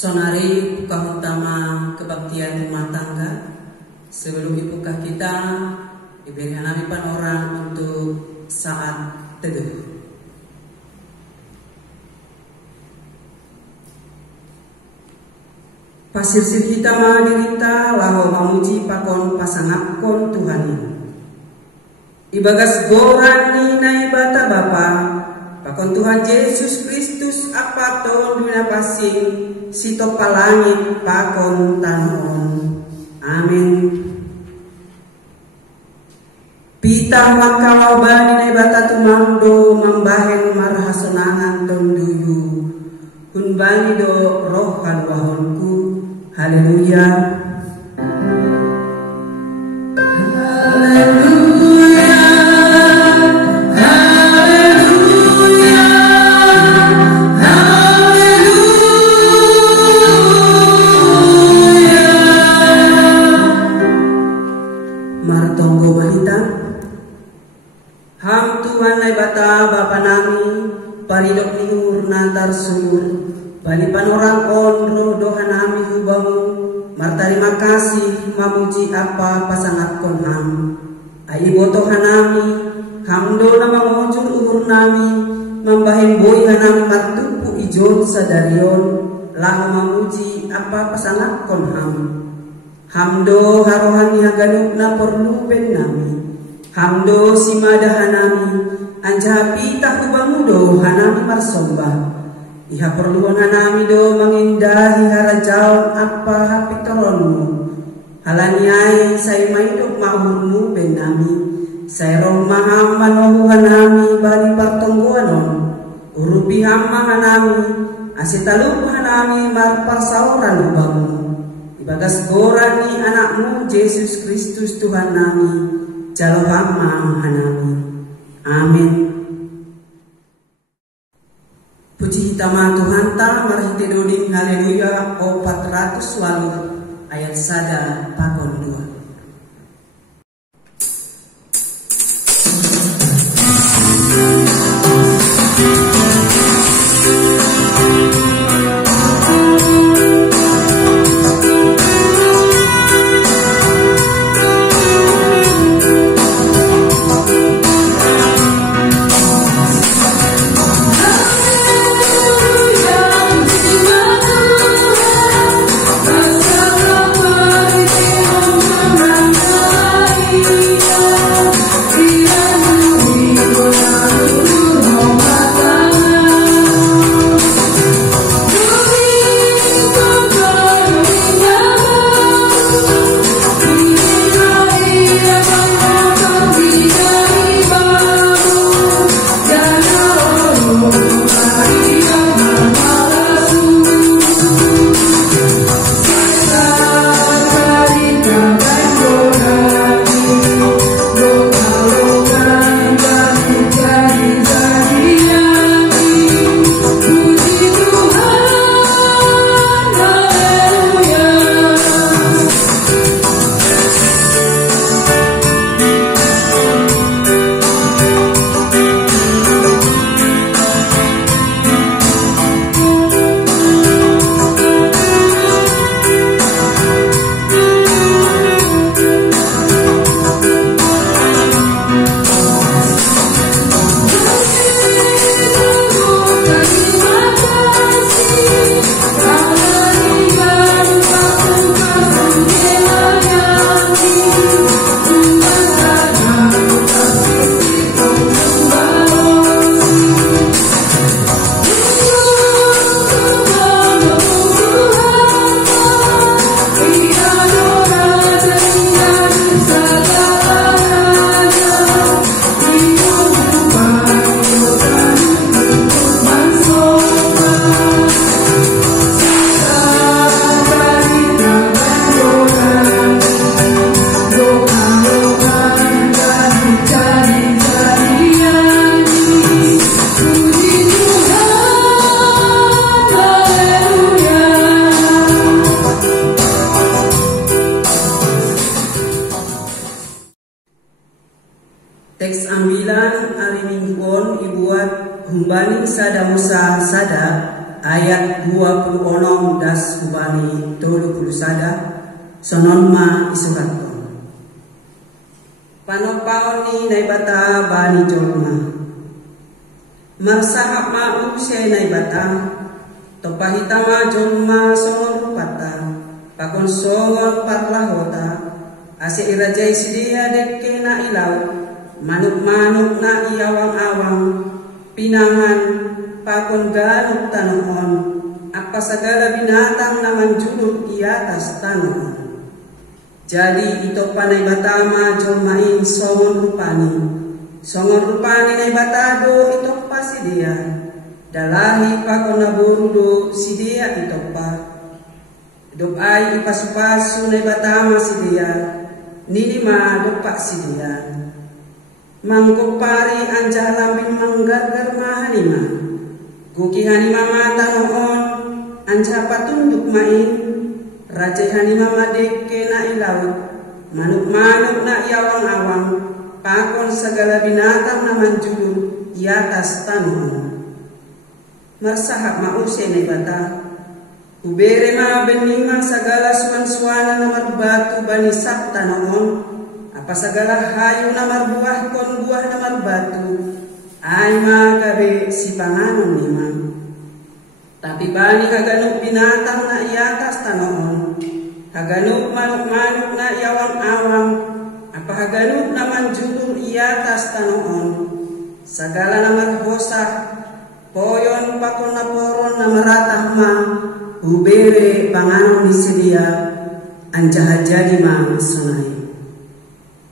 Sonari buka utama kebaktian rumah tangga. Sebelum ibukah kita diberi hanapan orang untuk saat teduh. Pasir-sir kita madirita lahu mamuji pakon pasangapkon Tuhan. Ibagas gorani na ibata Bapa pakon Tuhan Yesus Kristus apa ton dunia pasing sito palangit pakon tanon. Amin. Pita makawa bani na ibata tumando mambahen marahasonangan ton duyu kun bani do roh kalwahonku. Haleluya. Haleluya. Haleluya. Haleluya. Martonggo malita. Ham Tuhan ay bata Bapa nami paridok niur nantar sumur. Bali panorang onro doha nami hubamu martarima kasih mamuji apa pasangat kon ham ai boto hanami hamdo na mangojur umur nami mambahin boy hanami martupu ijon sadarion lahu mamuji apa pasangat kon ham hamdo harohani haganuk na porlupen nami hamdo simada hanami anjapi tak hubamu do hanami marsombah. Iha perluan hanami do mengindahi harajaon apa hapitoronmu. Halaniai say maidok mahurmu benami. Say rong maham manohu hanami bali partongguanon. Urupi hamma hanami asitalup hanami marpasauran ubamu. Ibagas gorani anakmu Yesus Kristus Tuhan nami. Jalo hamma hanami. Amin. Puji hitama Tuhan ta marhite doding haleluya 400 walu ayat sada pakon 2. Teks ambilan hari Mingguon ibuat humbani sada musa sada ayat 26 das ubani 30 sada sonon ma isuratkan. Panopaon ni naibata bani jolma marsahap ma usai naibata topahitama jolma songon rupata pakon songon parlahota ase irajai sidia dekke na ilaw manuk-manuk na iawang-awang pinangan pakon ganuk tanoon apa segala binatang na manjuluk di atas tanoon. Jadi ito panay batama jolmain songon rupani nay batado ito pa si dia dalahi pakon naburudo si dia ito pa dok ay ipasupaso nay batama si dia ninima dopak si dia manggupari anja lambing manggargar mahanima guki hanima mata noon anja patunduk main raja hanima madekke na ilaw manuk-manuk na iawang-awang pakon segala binatang na manjulur di atas tanoon. Marsahap mausay na bata ubere ma benima segala suan-suana na marbatu banisak tanoon apa segala hayu na marbuah kon buah na marbatu ay magabe si panganon nima. Tapi bani haganuk binatang na iatas tanoon haganuk manuk-manuk na iawang-awang apa haganuk na manjulur iatas tanoon segala na marhosak poyon pakon na poron na maratah ma ubere panganon ni sedia anjaha jadi ma sunai.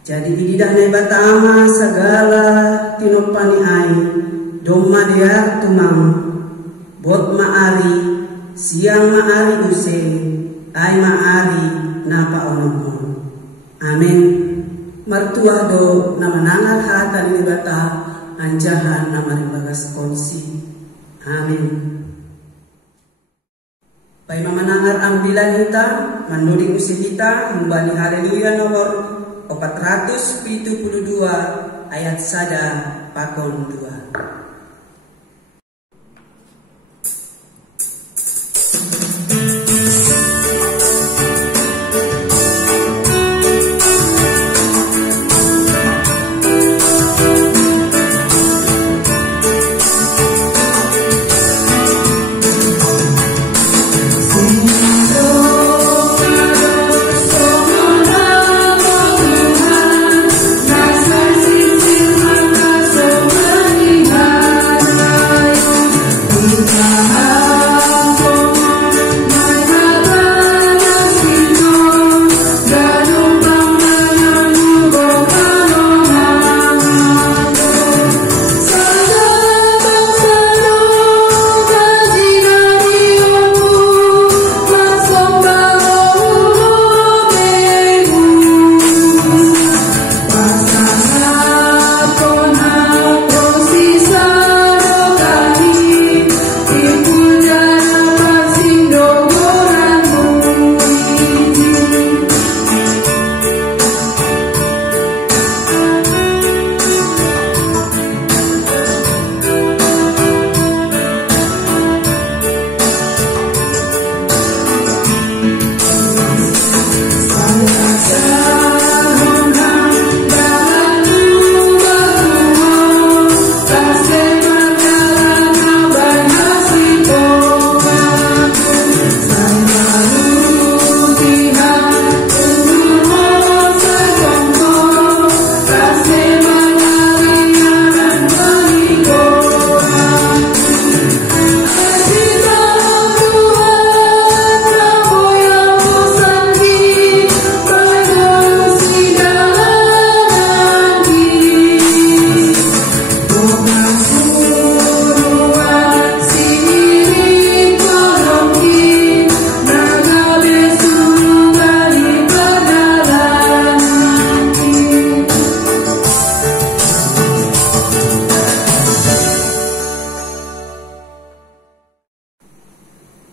Jadi ididah na batama segala tinopani ay doma dia tumang bot maari siang maari use ay maari napa onohon. Amin. Martua do na manangal hatan ni bata anjahan na maribagas konsi. Amin. Pai mamanangar ang bilang kita manduri usi kita membani haleluya nomor 472 ayat sada pakon 2.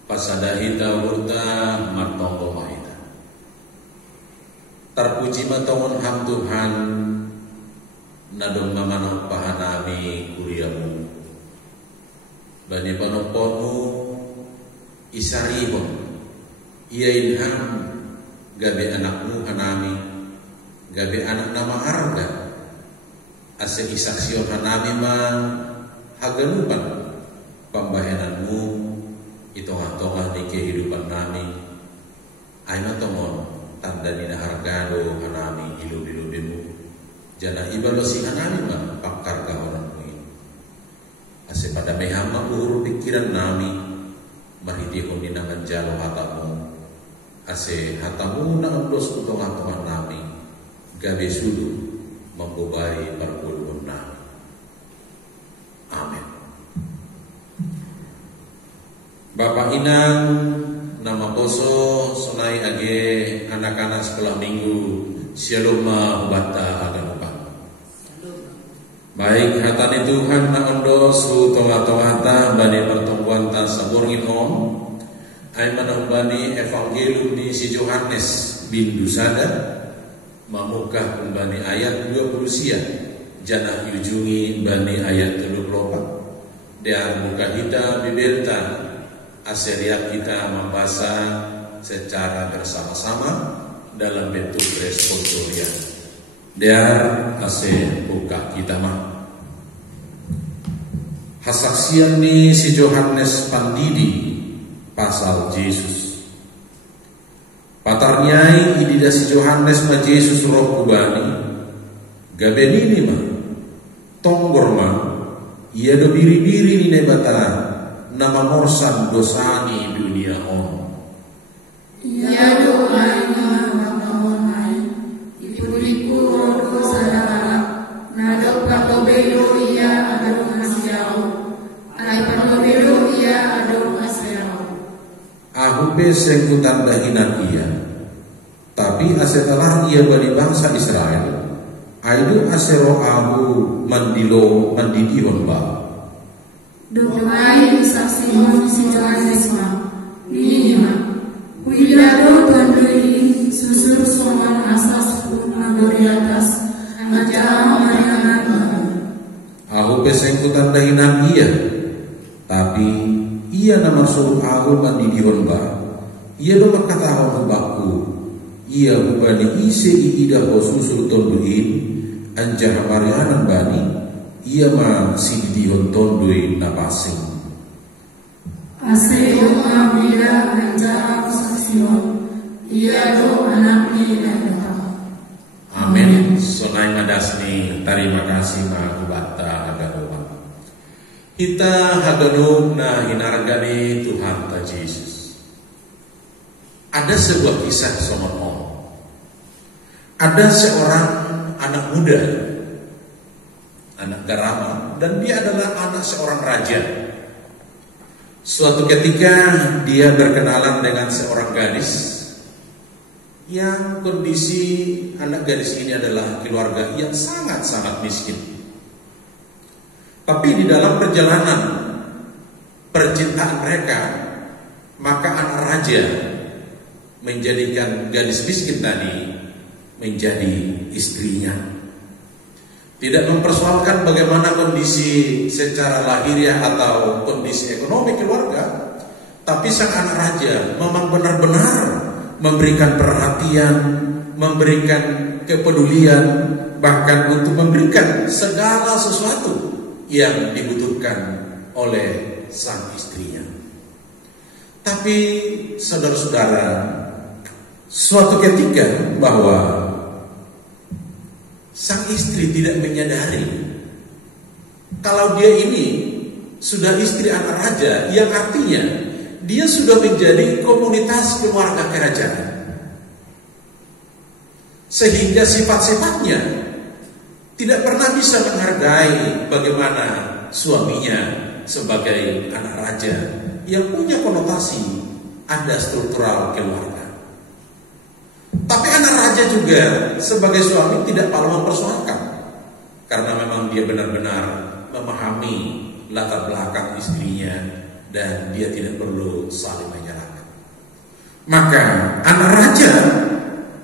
Pasadahita wurta martonggo mahita. Terpuji matongon ham Tuhan nadon mamanok pahanami kuriamu. Bani panoponmu isaribon iain ham gabe anakmu hanami gabe anak nama harga ase isaksion hanami ma haganupan pambahenanmu itonga-tonga di kehidupan nami aina tomon tanda dina hargado hanami ilu-ilu jana ibalosi hanami ma pakar gawaranmu ini ase pada mehama uhur pikiran nami mahidihon dina menjalo hatamu ase hatamu na undos utonga-tonga nami gabe sudu membubai perpuluhan nami. Amin. Bapak Inang nama poso sonai age anak-anak sekolah minggu shalom hubata aganupan. Baik hatani Tuhan na ondos hu tonga-tongata bani pertemuan ta saborngin om ay manambani evangelium di si Yohanes bin Dusada mamukah bani ayat 20 sia janah yujungi bani ayat 34 dan muka kita bibirta aseriak kita membaca secara bersama-sama dalam bentuk responsoria dan ase buka kita mah hasaksian ni si Yohanes Pandidi pasal Yesus patarnyai idida si Yohanes ma Yesus roh kubani gabenini ma tonggor ma ia do biri-biri ni nebata nama morsan dosani dunia on ia do aina makamai ipuliku roh sadara nado patobelo ia ado masiao ai patobelo ia ado masiao aku peseng kutanda hinan ia tapi setelah ia bani bangsa Israel aidu asero abu mandidihon ba doai saksi si Yohanes ma minima widado tandui susur soman asas nagori atas ngajam marianan aku peseng kutanda hinan ia tapi ia nama suruh aku mandidihon ba ia do makatahon baku ia bani ise iida ho susul tonduin anjah marianan bani ia ma sididihon tonduin napasing aseo mabila anjah saksiyon ia do anak ni dada. Amin. Sonai madasni terima kasih ma kubata agadoa kita haganuk na hinargani Tuhan ta Yesus. Ada sebuah kisah somon. Ada seorang anak muda, anak garama, dan dia adalah anak seorang raja. Suatu ketika dia berkenalan dengan seorang gadis yang kondisi anak gadis ini adalah keluarga yang sangat-sangat miskin. Tapi di dalam perjalanan percintaan mereka, maka anak raja menjadikan gadis miskin tadi menjadi istrinya. Tidak mempersoalkan bagaimana kondisi secara lahiriah atau kondisi ekonomi keluarga, tapi sang anak raja memang benar-benar memberikan perhatian, memberikan kepedulian, bahkan untuk memberikan segala sesuatu yang dibutuhkan oleh sang istrinya. Tapi saudara-saudara, suatu ketika bahwa sang istri tidak menyadari kalau dia ini sudah istri anak raja, yang artinya dia sudah menjadi komunitas keluarga kerajaan, sehingga sifat-sifatnya tidak pernah bisa menghargai bagaimana suaminya sebagai anak raja yang punya konotasi ada struktural keluarga. Tapi anak raja juga sebagai suami tidak perlu mempersoalkan, karena memang dia benar-benar memahami latar belakang istrinya dan dia tidak perlu saling menyalahkan. Maka anak raja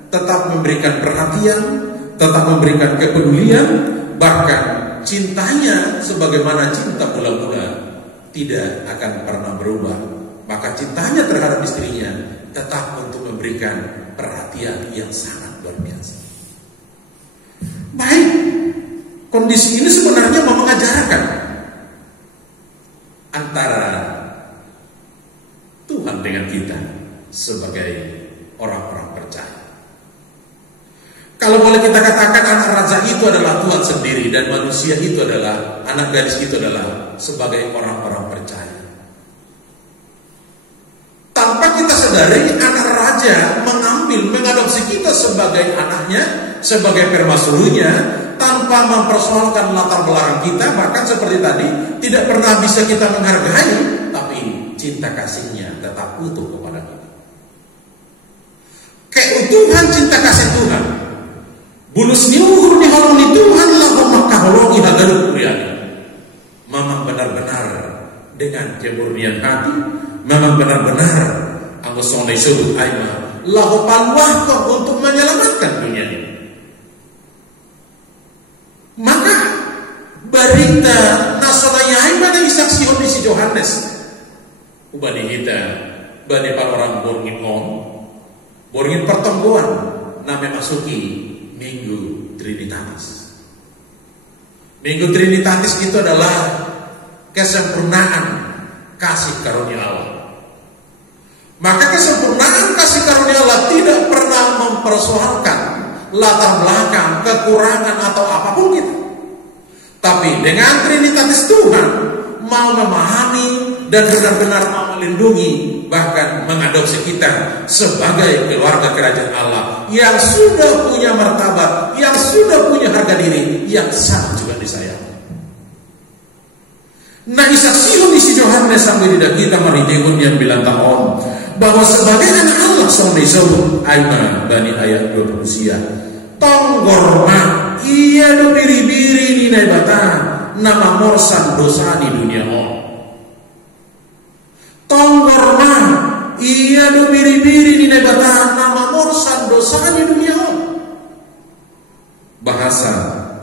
tetap memberikan perhatian, tetap memberikan kepedulian, bahkan cintanya sebagaimana cinta mula-mula tidak akan pernah berubah. maka cintanya terhadap istrinya tetap untuk memberikan perhatian yang sangat luar biasa. Baik, kondisi ini sebenarnya mau mengajarkan antara Tuhan dengan kita sebagai orang-orang percaya. Kalau boleh kita katakan, anak raja itu adalah Tuhan sendiri, dan manusia itu adalah, anak gadis itu adalah sebagai orang-orang percaya. Tanpa kita sadari, anak raja mengadopsi kita sebagai anaknya, sebagai permasulnya, tanpa mempersoalkan latar belakang kita. Bahkan seperti tadi, tidak pernah bisa kita menghargai, tapi cinta kasihnya tetap utuh kepada kita. Keutuhan cinta kasih Tuhan, bulus niuhur ni halong ni Tuhan lagu makaholongi hagaruk kuriani. Memang benar-benar dengan kemurnian hati, memang benar-benar anggosong na isudut aima lagu paluah kok untuk menyelamatkan dunia ini. Maka berita nasolaya aima na isaksihon di si Yohanes ubani kita, bani para orang borngin pertemuan na memasuki Minggu Trinitatis. Minggu Trinitatis itu adalah kesempurnaan kasih karunia Allah. Maka kesempurnaan kasih karunia Allah tidak pernah mempersoalkan latar belakang, kekurangan atau apapun kita. Tapi dengan Trinitatis Tuhan mau memahami dan benar-benar mau melindungi, bahkan mengadopsi kita sebagai keluarga kerajaan Allah yang sudah punya martabat, yang sudah punya harga diri, yang sangat juga disayang. Nah, isaksihon isi Yohanes sampai tidak kita maridegon yang bilang tahun bahwa sebagai anak Allah sang disebut aima bani ayat 20 sia tonggorma iya do biri-biri ni naibata nama morsan dosa di dunia on. Tonggorma iya do biri-biri ni naibata nama morsan dosa di dunia on. Bahasa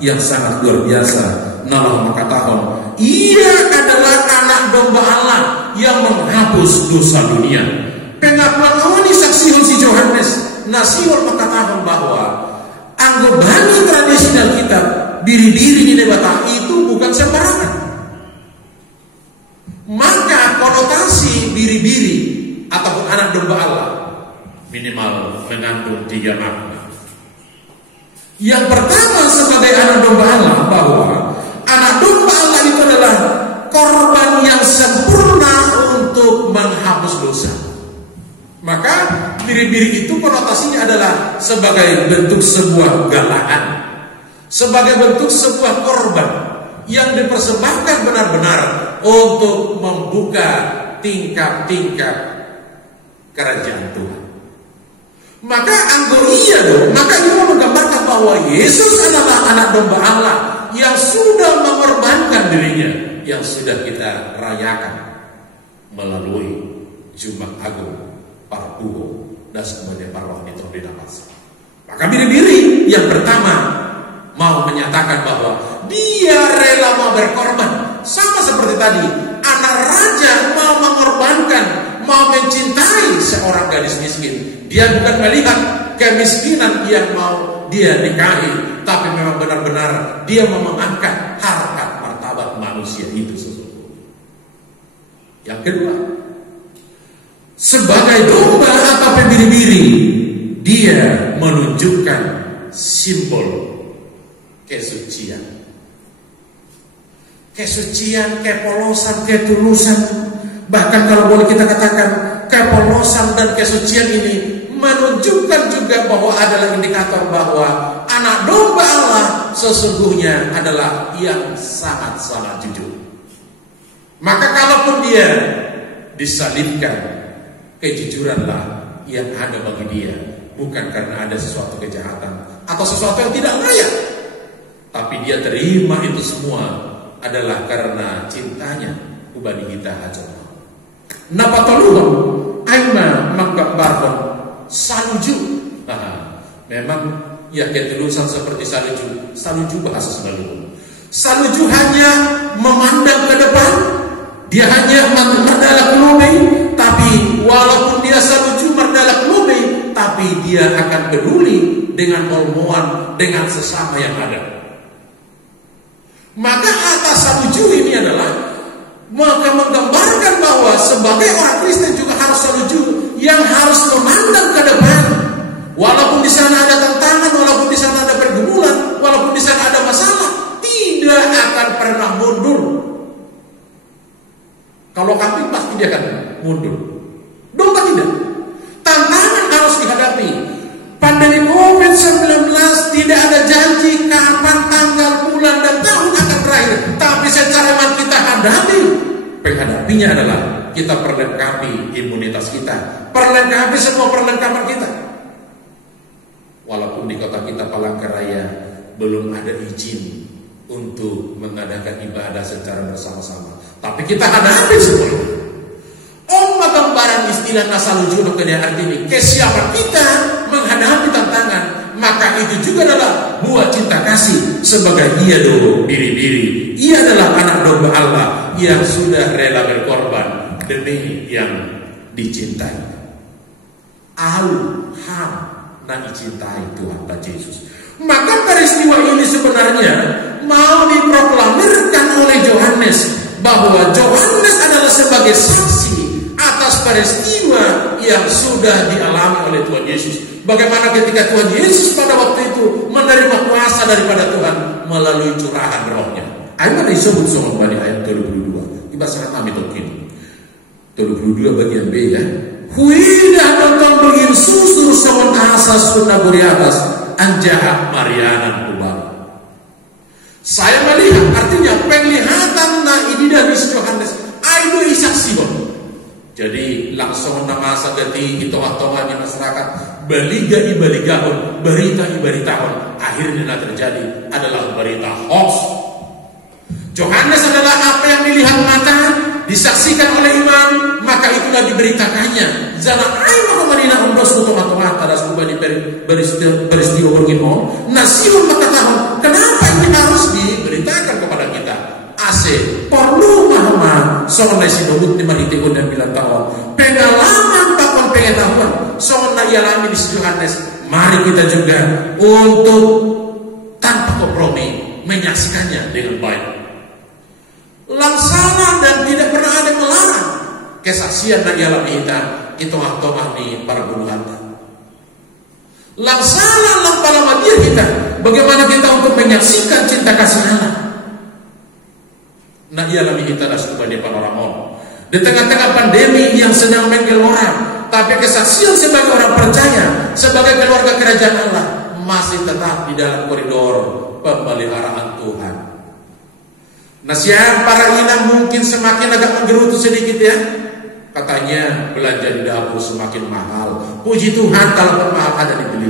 yang sangat luar biasa. Nama makatahon, ia adalah anak domba Allah yang menghapus dosa dunia. Pengakuan awani saksihon si Yohanes nasiol makatahon bahwa anggobani tradisional kita biri-biri di debata itu bukan sembarangan. Maka konotasi biri-biri ataupun anak domba Allah minimal mengandung 3 makna. Yang pertama sebagai anak domba Allah bahwa anak domba Allah itu adalah korban yang sempurna untuk menghapus dosa. Maka biri-biri itu konotasinya adalah sebagai bentuk sebuah galaan, sebagai bentuk sebuah korban yang dipersembahkan benar-benar untuk membuka tingkap-tingkap kerajaan Tuhan. Maka maka ini menggambarkan bahwa Yesus adalah anak domba Allah yang sudah mengorbankan dirinya, yang sudah kita rayakan melalui Jumat Agung, Parpuho, dan semuanya Parwah di Napas. Maka biri-biri yang pertama mau menyatakan bahwa dia rela mau berkorban, sama seperti tadi anak raja mau mengorbankan, mau mencintai seorang gadis miskin. Dia bukan melihat kemiskinan yang mau dia nikahi, tapi memang benar-benar dia mau mengangkat harkat martabat manusia itu sesungguhnya. Yang kedua, sebagai domba atau biri-biri, dia menunjukkan simbol kesucian. Kesucian, kepolosan, ketulusan. Bahkan kalau boleh kita katakan kepolosan dan kesucian ini menunjukkan juga bahwa adalah indikator bahwa anak domba Allah sesungguhnya adalah yang sangat-sangat jujur. Maka kalaupun dia disalibkan, kejujuranlah yang ada bagi dia, bukan karena ada sesuatu kejahatan atau sesuatu yang tidak layak, tapi dia terima itu semua adalah karena cintanya ubani kita aja. Napatoluhon aima menggambarkan saluju. Memang ya ketulusan seperti saluju. Saluju bahasa Semaluju. Saluju hanya memandang ke depan, dia hanya memandang ke lubang, tapi walaupun dia saluju merdalak lobe, tapi dia akan peduli dengan olmoan, dengan sesama yang ada. Maka atas saluju ini adalah maka menggambarkan bahwa sebagai orang Kristen juga harus saluju, yang harus memandang ke depan. Walaupun di sana ada tantangan, walaupun di sana ada pergumulan, walaupun di sana ada masalah, tidak akan pernah mundur. Kalau kambing pasti dia akan mundur. Domba tidak. Tantangan harus dihadapi. Pandemi COVID-19 tidak ada janji kapan, tanggal, bulan, dan tahun akan berakhir. Tapi secara iman kita hadapi. Penghadapinya adalah kita perlengkapi imunitas kita, perlengkapi semua perlengkapan kita. Walaupun di kota kita Palangkaraya belum ada izin untuk mengadakan ibadah secara bersama-sama, tapi kita hadapi semuanya. Gambaran istilah nasalujuno kena artinya kesiapan kita menghadapi tantangan. Maka itu juga adalah buah cinta kasih sebagai ia do diri-diri. Ia adalah anak domba Allah yang sudah rela berkorban demi yang dicintai. Ham dan dicintai Tuhan dan Yesus. Maka peristiwa ini sebenarnya mau diproklamirkan oleh Yohanes, bahwa Yohanes adalah sebagai saksi atas peristiwa yang sudah dialami oleh Tuhan Yesus. Bagaimana ketika Tuhan Yesus pada waktu itu menerima kuasa daripada Tuhan melalui curahan rohnya. Ayat disebut sama ayat 22. Kita sangat kami tokin 22 bagian B ya. Huida nonton begin susur sama asas sunaburi atas anjahat Mariana kubang. Saya melihat, artinya penglihatan na ini dari Yohanes aido isaksibon. Jadi langsung nama sagati hitong-hitongannya masyarakat baliga-ibaligahon, berita-ibaritahon. Akhirnya terjadi adalah berita hoax. Yohanes adalah apa yang dilihat mata, disaksikan oleh iman, maka itulah diberitakannya. Jangan ayo kemadina undos utong-utong atas ubah peristiwa bergimon. Nasiun maka tahu kenapa ini harus diberitakan kepada kita. Perlu mahama soalnya sinubut di maritikun dan bilang tahun pengalaman takon pengetahuan soalnya dialami di Yohanes. Mari kita juga untuk tanpa kompromi menyaksikannya dengan baik, laksana dan tidak pernah ada melarang kesaksian yang dialami kita itu aktomah di para buruhan. Laksana lama dia kita bagaimana kita untuk menyaksikan cinta kasih Allah. Nah ia alami kita dah sebagai panoramon di tengah-tengah pandemi yang sedang menggelora, tapi kesaksian sebagai orang percaya, sebagai keluarga kerajaan Allah masih tetap di dalam koridor pemeliharaan Tuhan. Nah siapa para inang mungkin semakin agak menggerutu sedikit ya, katanya belanja di dapur semakin mahal. Puji Tuhan kalau mahal ada dibeli.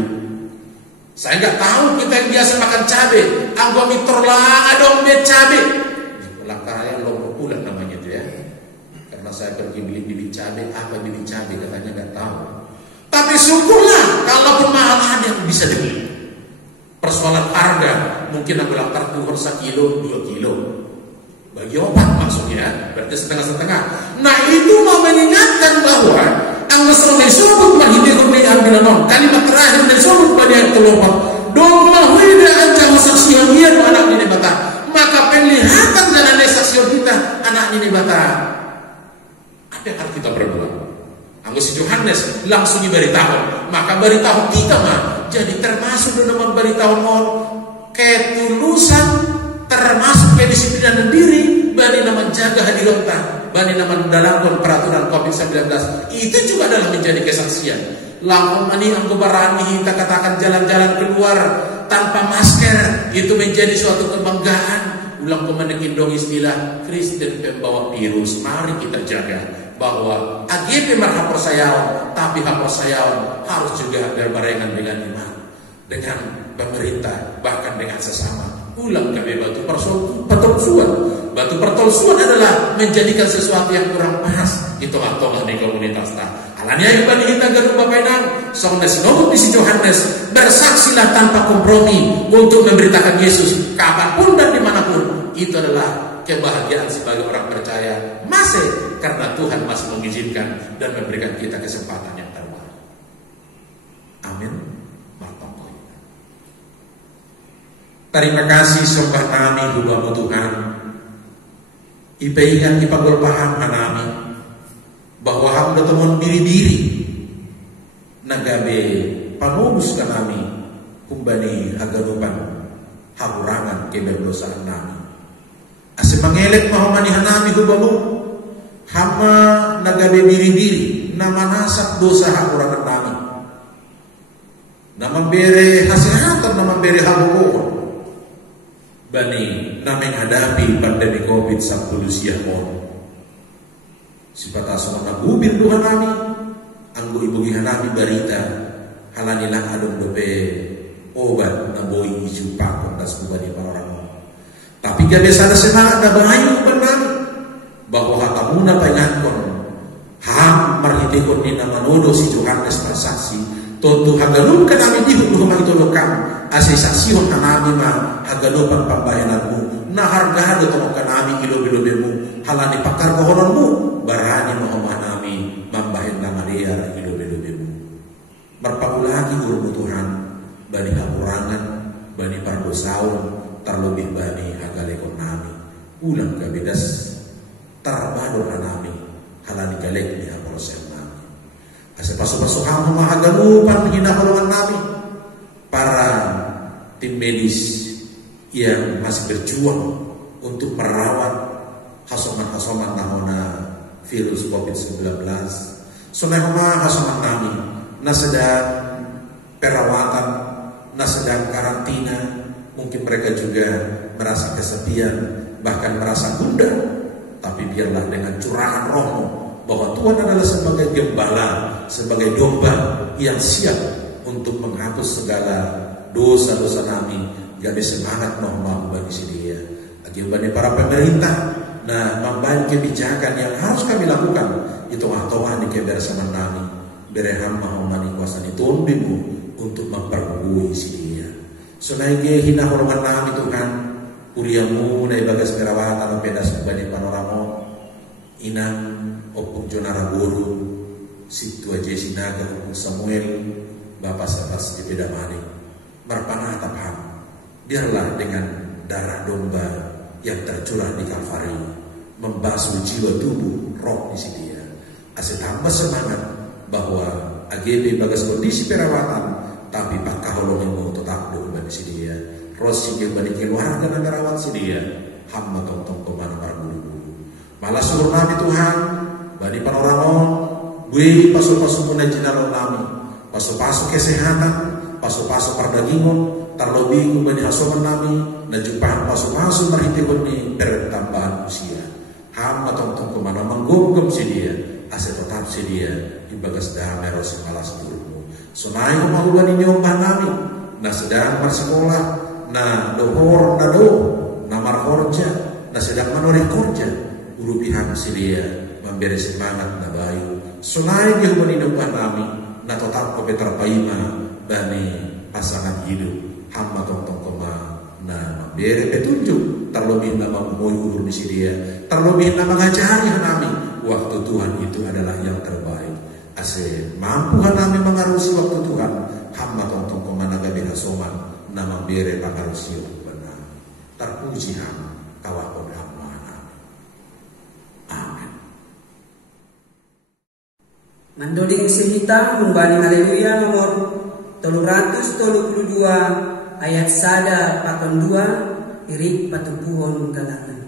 Saya nggak tahu kita yang biasa makan cabai, anggo mitorlah adong dia cabai. Langkaraya Lombok Pulang namanya itu ya. Karena saya pergi beli cabai, apa beli cabai katanya nggak tahu. Tapi syukurlah kalau mahal ada yang bisa dibeli. Persoalan harga mungkin aku langkar turun 1 kilo, 2 kilo. Bagi obat maksudnya berarti setengah-setengah. Nah itu mau mengingatkan bahwa anggason disebut mahidikun di ambilanon. Kalimat terakhir disebut pada yang terlopat. Domah wida ancang saksian ia anak ini bata. Maka penglihatan dan saksian kita anak ini bata. Apa yang harus kita berbuat? Anggota Yohanes langsung diberitahu. Maka beritahu kita mah jadi termasuk dalam beritahu mon ketulusan, termasuk kedisiplinan diri, bani nama jaga hadironta, bani nama dalam peraturan COVID-19. Itu juga adalah menjadi kesaksian. Langsung ani anggota barani kita katakan jalan-jalan keluar tanpa masker itu menjadi suatu kebanggaan. Ulang kemenekin dong istilah Kristen pembawa virus. Mari kita jaga bahwa AGP marha persayawan, tapi hak persayawan harus juga berbarengan dengan iman, dengan pemerintah, bahkan dengan sesama. Ulang kami batu pertolsuan. Batu pertolsuan adalah menjadikan sesuatu yang kurang pas itu atau di komunitas ta. Alanya ibadah kita garupa penang song nasinobut di Yohanes bersaksilah tanpa kompromi untuk memberitakan Yesus kapanpun dan dimanapun. Itu adalah kebahagiaan sebagai orang percaya masih karena Tuhan masih mengizinkan dan memberikan kita kesempatan yang terbaik. Amin. Terima kasih sembah nami hubamu Tuhan. Ipeingan ipagol paham nami bahwa hamba temuan diri-diri nagabe panubus kanami kumbani haganupan haburangan keberdosaan nami. Ase mangelek mahomani hanami hubamu hama nagabe diri-diri nama nasak dosa haburangan nami. Nama bere hasehatan nama bere haburangan bani na menghadapi pandemi COVID-19 siapon. Sifat asal nagubin Tuhan kami, anggo ibugihan kami barita, halanilang adong dope obat na boy isupak kontas kubani para orang. Tapi gabi sana semangat na bahayu benar bahwa hatamuna pengankon ham marhitikon ni namanodo si Johannes tersaksi. Tonto hagalun ka namin di hukum magtulokang asay saksihon ka namin hagalupan pambayananmu na hargado tamo ka namin ilobi-lobi mo halani pakarkohonon mo barani mo namin mambahin na Maria ilobi-lobi mo marpagulagi guru mo Tuhan bani hapurangan bani pardosaon terlebih bani hagalekon namin ulang kabidas tarbado ka namin halani galek ni haprosem namin. Asa pasok-pasok ang mahagalupan hinakulungan namin para tim medis yang masih berjuang untuk merawat hasoman-hasoman nahona virus COVID-19. Sunahuma hasoman namin na sedang perawatan, na sedang karantina, mungkin mereka juga merasa kesepian, bahkan merasa gundah. Tapi biarlah dengan curahan rohmu bahwa Tuhan adalah sebagai gembala, sebagai domba yang siap untuk menghapus segala dosa-dosa kami. Jadi semangat mau bagi dia. Bagi para pemerintah, nah membangun kebijakan yang harus kami lakukan. Itu atoan di kebersamaan kami. Bereham mau mani kuasa ditundimu untuk memperbuih dia. Sonaige hina hormat kami Tuhan. Kuriamu na ibagas perawatan pedas bani panoramo. Inang opung Jonara Guru, Situ Aje Sinaga, opung Samuel, Bapak Sabas di Pedamani, marpanah tapham. Biarlah dengan darah domba yang tercurah di Kalvari membasuh jiwa tubuh roh di sini. Asal tambah semangat bahwa AGB bagas kondisi perawatan, tapi pak kaholong yang mau tetap domba di sini. Rosi yang balik keluarga dan merawat sini. Hamba tong-tong kemana para guru. Malah suruh nabi Tuhan bani panoramon gue pasok-pasok muna jinarong nami pasok-pasok kesehatan pasok-pasok perdagingon terlebih bani hasoman nami na jumpahan pasok-pasok marhitikon ni pertambahan usia hamba tong-tong kemana menggogom si dia aset tetap si dia ibagas damai rosi malas dulu sunai kemahuan ini ombah nami na sedang bersekolah na dohor na do na marhorja na sedang manoreh korja uru pihak silia memberi semangat na bayu. Selain yang menindukkan kami, na tetap kebeterpaima bani pasangan hidup. Hamba tong-tong kema na memberi petunjuk. Terlebih na memoy urur di silia. Terlebih na mengajari kami. Waktu Tuhan itu adalah yang terbaik. Ase mampu kami mengarusi waktu Tuhan. Hamba tong-tong kema na gabi hasoman na memberi pengarusi benar. Terpuji hamba kawakon hamba. Mandoding sehita membani haleluya nomor 332 ayat sada pakon 2 irik patupuhon kalangan.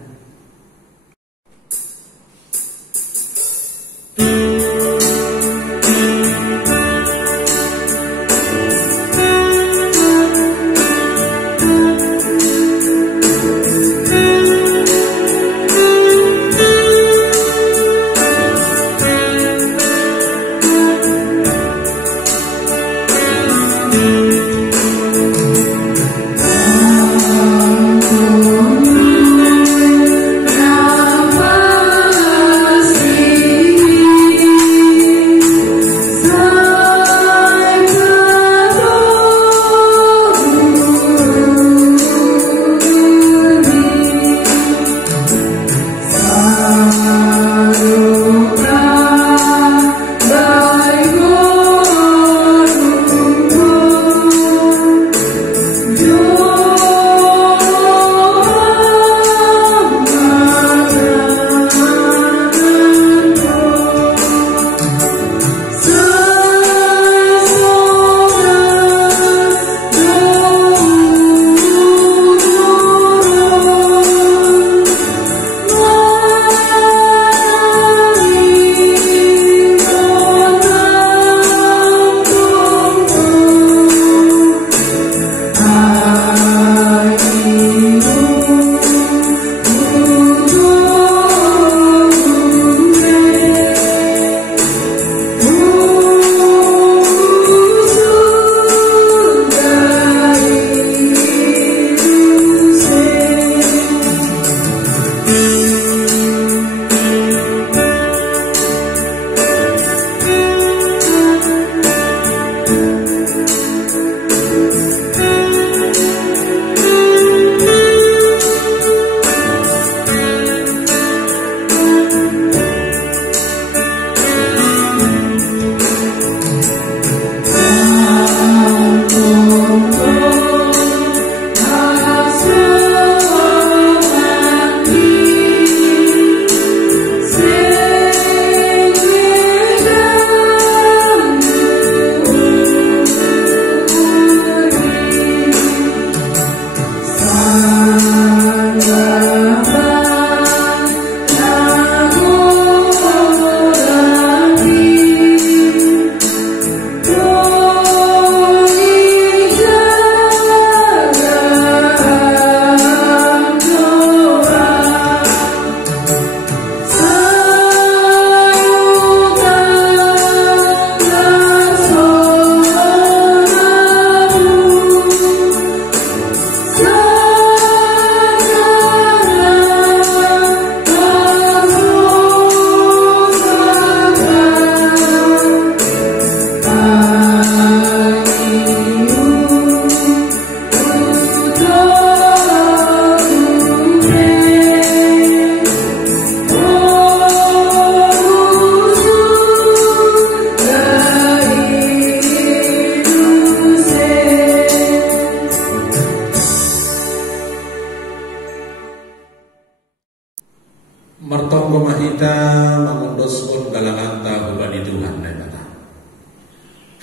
Martonggo mahita mangundoskon galanganta hubani Tuhan na bata.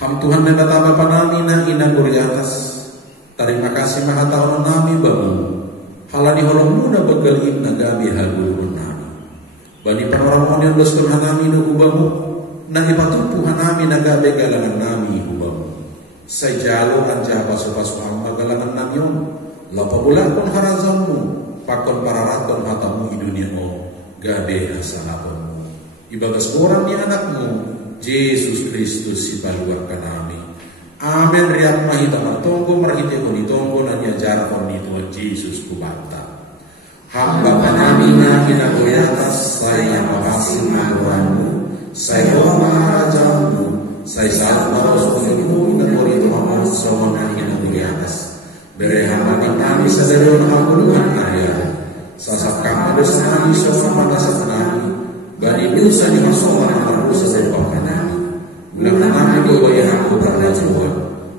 Ham Tuhan na bata bapa nami na inaguri atas. Terima kasih maha tahun nami bamu. Halani holong muda begelin nagabi hagulun nami. Bani panorang monion doskon hanami no hubamu. Na ipatupu hanami nagabi galangan nami hubamu. Say jalo anja pasu-pasu amma galangan nami on. Lapa bulan kon harazanmu. Pakon pararaton hatamu i dunia o. Gabe asalaponmu. Ibagas orang ni anakmu Yesus Kristus si baluar kanami. Amen. Riak mahita martonggo marhite ko nitonggo na niajar ko nito Yesus kubanta. Hamba kanami na kinagoyatas saya makasih maguanmu. Saya doa maharajamu. Saya saat maros kulimu na korito mamonso na kinagoyatas. Bere hamba kami sadarion hambuluhan kaya. Sasak kami dosa kami sama dasar kami. Bani dosa di masalah marusa dari pakanami. Ulang kami doa yang aku pernah jual.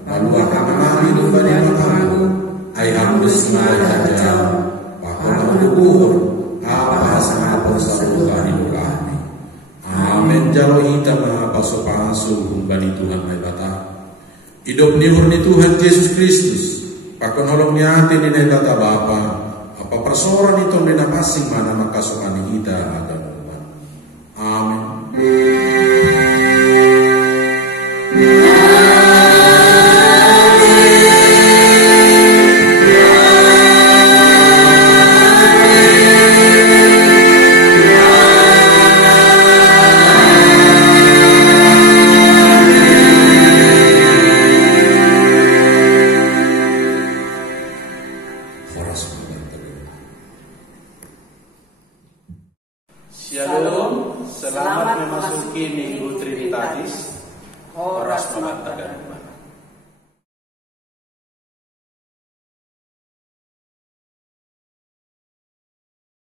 Lalu akan kami doa di makamu. Ayam desmaya jam. Pakon aku buhur. Apa sangat persaluhan hidup kami. Amin. Jalo hitam apa sopasu bani Tuhan mai bata. Hidup niur ni Tuhan Yesus Kristus. Pakon holong niati ni bata Bapa. Apa persoalan itu dina pasing mana makasukan kita ada umat. Amin. Shalom, selamat memasuki Minggu Trinitatis. Horas Mengatakan